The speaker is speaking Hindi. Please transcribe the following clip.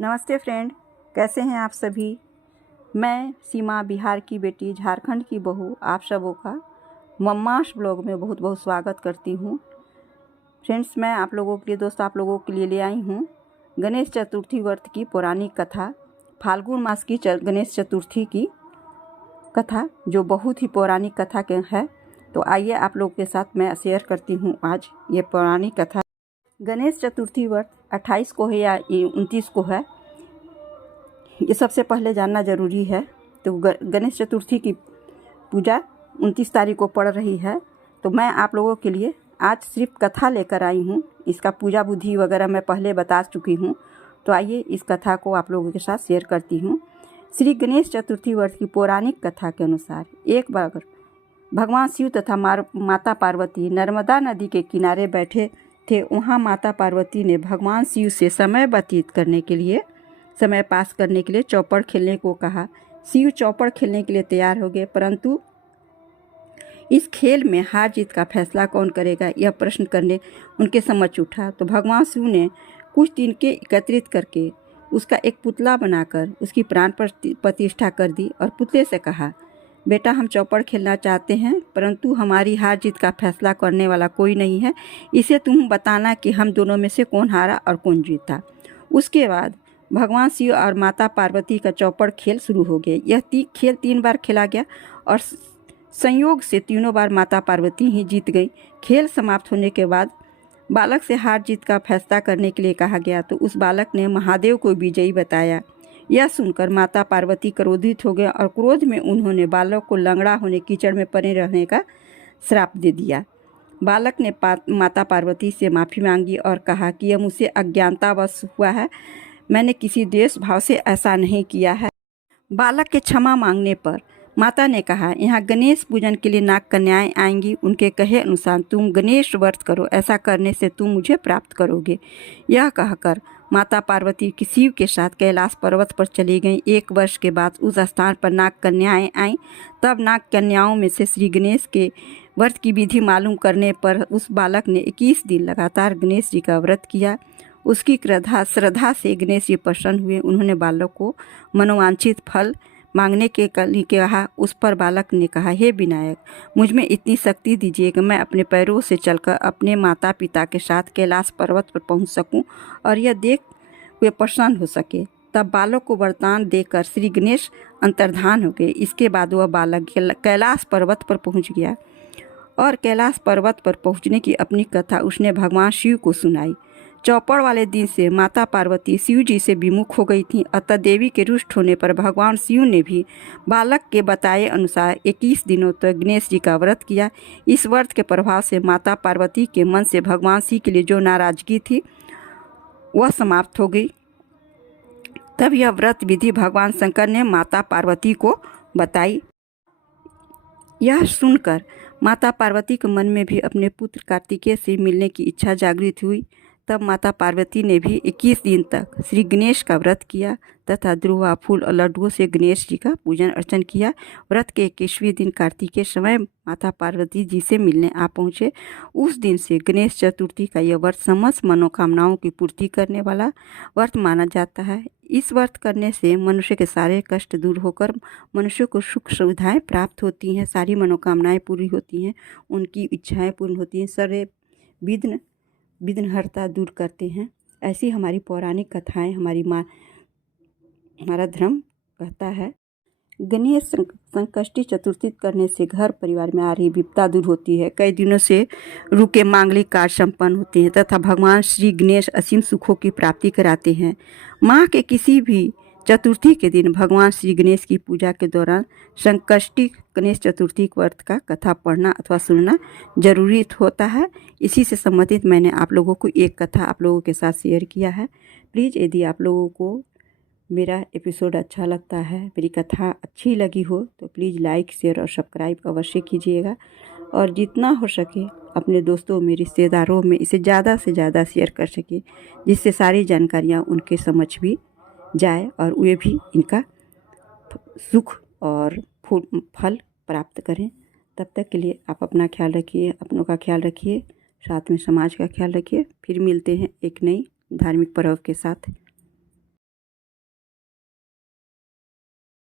नमस्ते फ्रेंड, कैसे हैं आप सभी। मैं सीमा, बिहार की बेटी, झारखंड की बहू, आप सबों का मम्मास ब्लॉग में बहुत बहुत स्वागत करती हूँ। फ्रेंड्स, मैं आप लोगों के लिए आप लोगों के लिए ले आई हूँ गणेश चतुर्थी व्रत की पौराणिक कथा, फाल्गुन मास की गणेश चतुर्थी की कथा, जो बहुत ही पौराणिक कथा के है। तो आइए आप लोगों के साथ मैं शेयर करती हूँ आज ये पौराणिक कथा। गणेश चतुर्थी व्रत 28 को है या 29 को है, ये सबसे पहले जानना ज़रूरी है। तो गणेश चतुर्थी की पूजा 29 तारीख को पड़ रही है। तो मैं आप लोगों के लिए आज सिर्फ कथा लेकर आई हूँ। इसका पूजा विधि वगैरह मैं पहले बता चुकी हूँ। तो आइए इस कथा को आप लोगों के साथ शेयर करती हूँ। श्री गणेश चतुर्थी व्रत की पौराणिक कथा के अनुसार एक बार भगवान शिव तथा माता पार्वती नर्मदा नदी के किनारे बैठे थे। वहाँ माता पार्वती ने भगवान शिव से समय पास करने के लिए चौपड़ खेलने को कहा। शिव चौपड़ खेलने के लिए तैयार हो गए, परंतु इस खेल में हार जीत का फैसला कौन करेगा, यह प्रश्न करने उनके समझ उठा। तो भगवान शिव ने कुछ तिनके एकत्रित करके उसका एक पुतला बनाकर उसकी प्राण प्रतिष्ठा कर दी और पुतले से कहा, बेटा, हम चौपड़ खेलना चाहते हैं, परंतु हमारी हार जीत का फैसला करने वाला कोई नहीं है। इसे तुम बताना कि हम दोनों में से कौन हारा और कौन जीता। उसके बाद भगवान शिव और माता पार्वती का चौपड़ खेल शुरू हो गया। यह खेल 3 बार खेला गया और संयोग से तीनों बार माता पार्वती ही जीत गई। खेल समाप्त होने के बाद बालक से हार जीत का फैसला करने के लिए कहा गया, तो उस बालक ने महादेव को विजयी बताया। यह सुनकर माता पार्वती क्रोधित हो गए और क्रोध में उन्होंने बालक को लंगड़ा होने, कीचड़ में पड़े रहने का श्राप दे दिया। बालक ने माता पार्वती से माफ़ी मांगी और कहा कि यह मुझसे अज्ञानतावश हुआ है, मैंने किसी द्वेष भाव से ऐसा नहीं किया है। बालक के क्षमा मांगने पर माता ने कहा, यहाँ गणेश पूजन के लिए नाग कन्याएं आएंगी, उनके कहे अनुसार तुम गणेश व्रत करो, ऐसा करने से तुम मुझे प्राप्त करोगे। यह कहकर माता पार्वती शिव के साथ कैलाश पर्वत पर चली गईं। 1 वर्ष के बाद उस स्थान पर नाग कन्याएं आईं। तब नाग कन्याओं में से श्री गणेश के व्रत की विधि मालूम करने पर उस बालक ने 21 दिन लगातार गणेश जी का व्रत किया। उसकी श्रद्धा से गणेश जी प्रसन्न हुए। उन्होंने बालक को मनोवांछित फल मांगने के कहा। उस पर बालक ने कहा, हे विनायक, मुझ में इतनी शक्ति दीजिए कि मैं अपने पैरों से चलकर अपने माता पिता के साथ कैलाश पर्वत पर पहुंच सकूं और यह देख वे प्रसन्न हो सके। तब बालक को वरदान देकर श्री गणेश अंतर्धान हो गए। इसके बाद वह बालक कैलाश पर्वत पर पहुंच गया और कैलाश पर्वत पर पहुंचने की अपनी कथा उसने भगवान शिव को सुनाई। चौपड़ वाले दिन से माता पार्वती शिव जी से विमुख हो गई थीं। अतः देवी के रुष्ट होने पर भगवान शिव ने भी बालक के बताए अनुसार 21 दिनों तक गणेश जी का व्रत किया। इस व्रत के प्रभाव से माता पार्वती के मन से भगवान शिव के लिए जो नाराजगी थी वह समाप्त हो गई। तब यह व्रत विधि भगवान शंकर ने माता पार्वती को बताई। यह सुनकर माता पार्वती के मन में भी अपने पुत्र कार्तिकेय से मिलने की इच्छा जागृत हुई। तब माता पार्वती ने भी 21 दिन तक श्री गणेश का व्रत किया तथा ध्रुवा, फूल और लड्डुओं से गणेश जी का पूजन अर्चन किया। व्रत के 21वें दिन कार्तिकेय समय माता पार्वती जी से मिलने आ पहुँचे। उस दिन से गणेश चतुर्थी का यह व्रत समस्त मनोकामनाओं की पूर्ति करने वाला व्रत माना जाता है। इस व्रत करने से मनुष्य के सारे कष्ट दूर होकर मनुष्य को सुख सुविधाएँ प्राप्त होती हैं, सारी मनोकामनाएँ पूरी होती हैं, उनकी इच्छाएँ पूर्ण होती हैं, सारे विघ्नहर्ता दूर करते हैं। ऐसी हमारी पौराणिक कथाएं हमारा धर्म कहता है। गणेश संकष्टी चतुर्थी करने से घर परिवार में आ रही विपदा दूर होती है, कई दिनों से रुके मांगलिक कार्य संपन्न होते हैं तथा भगवान श्री गणेश असीम सुखों की प्राप्ति कराते हैं। माह के किसी भी चतुर्थी के दिन भगवान श्री गणेश की पूजा के दौरान संकष्टी गणेश चतुर्थी व्रत का कथा पढ़ना अथवा सुनना जरूरी होता है। इसी से संबंधित मैंने आप लोगों को एक कथा आप लोगों के साथ शेयर किया है। प्लीज़, यदि आप लोगों को मेरा एपिसोड अच्छा लगता है, मेरी कथा अच्छी लगी हो, तो प्लीज़ लाइक, शेयर और सब्सक्राइब अवश्य कीजिएगा और जितना हो सके अपने दोस्तों में, रिश्तेदारों में इसे ज़्यादा से ज़्यादा शेयर कर सके, जिससे सारी जानकारियाँ उनके समझ भी जाए और वे भी इनका सुख और फल प्राप्त करें। तब तक के लिए आप अपना ख्याल रखिए, अपनों का ख्याल रखिए, साथ में समाज का ख्याल रखिए। फिर मिलते हैं एक नई धार्मिक पर्व के साथ।